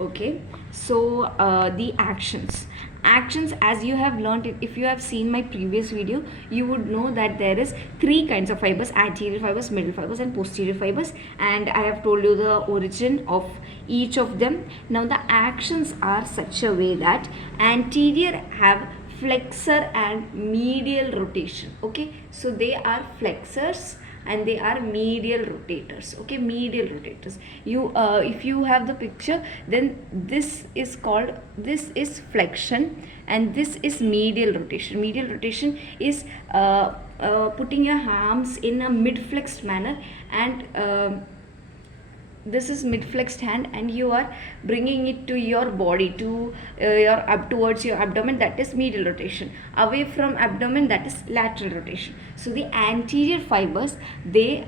Okay, so the actions, as you have learned it, if you have seen my previous video, you would know that there is three kinds of fibers: anterior fibers, middle fibers, and posterior fibers, and I have told you the origin of each of them. Now the actions are such a way that anterior have flexor and medial rotation. Okay, so they are flexors and they are medial rotators. Okay, medial rotators. You if you have the picture, then this is flexion and this is medial rotation. Medial rotation is putting your arms in a mid flexed manner, and this is mid flexed hand, and you are bringing it to your body, to your up towards your abdomen. That is medial rotation. Away from abdomen, that is lateral rotation. So the anterior fibers, they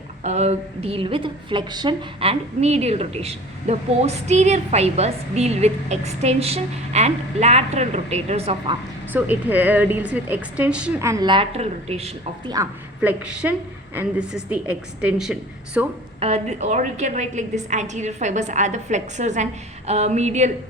deal with flexion and medial rotation. The posterior fibers deal with extension and lateral rotators of arm. So it deals with extension and lateral rotation of the arm. Flexion, and this is the extension. So or you can write like this: anterior fibers are the flexors and medial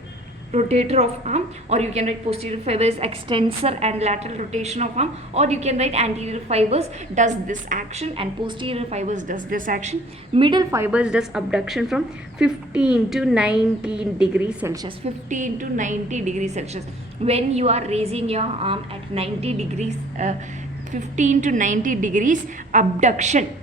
rotator of arm, or you can write posterior fibers extensor and lateral rotation of arm, or you can write anterior fibers does this action and posterior fibers does this action. Middle fibers does abduction from 15 to 19 degrees Celsius. 15 to 90 degrees Celsius. When you are raising your arm at 90 degrees, 15 to 90 degrees abduction,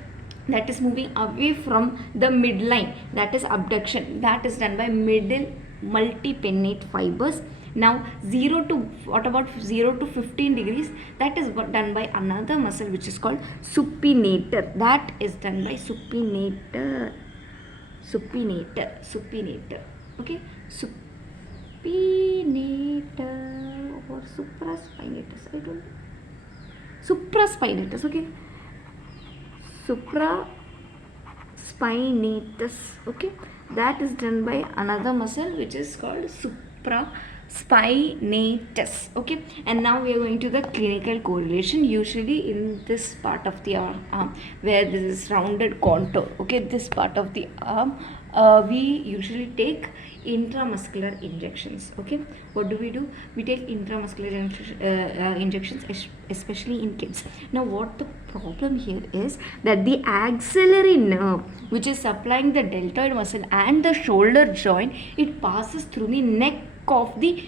that is moving away from the midline, that is abduction. That is done by middle multipennate fibers. Now 0 to 15 degrees, that is done by another muscle which is called supinator. That is done by supinator. Okay, supinator or supraspinatus, I don't know. Supraspinatus, okay, supraspinatus. Okay, that is done by another muscle which is called supraspinatus. Okay, and now we are going to the clinical correlation. Usually in this part of the arm where this is rounded contour, okay, this part of the arm, we usually take intramuscular injections. Okay, what do? We take intramuscular injections, especially in kids. Now what the problem here is that the axillary nerve, which is supplying the deltoid muscle and the shoulder joint, it passes through the neck of the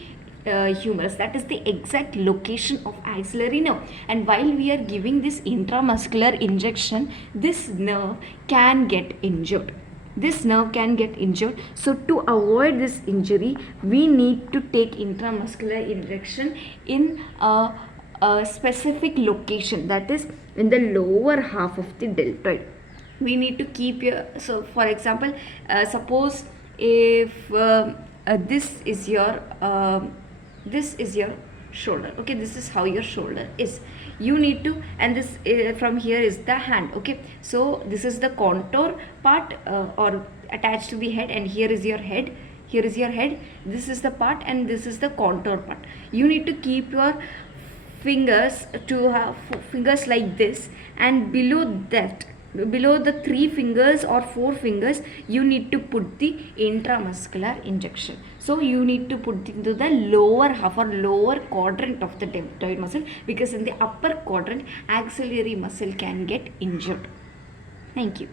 humerus. That is the exact location of axillary nerve, and while we are giving this intramuscular injection, this nerve can get injured. So to avoid this injury, we need to take intramuscular injection in a specific location, that is in the lower half of the deltoid. We need to keep your, so for example, suppose if this is your shoulder. Okay, this is how your shoulder is. You need to, and this from here is the hand. Okay, so this is the contour part or attached to the head, and here is your head. This is the part, and this is the contour part. You need to keep your fingers to have fingers like this, and below the 3 fingers or 4 fingers, you need to put the intramuscular injection. So you need to put into the lower half or lower quadrant of the deltoid muscle, because in the upper quadrant, axillary muscle can get injured. Thank you.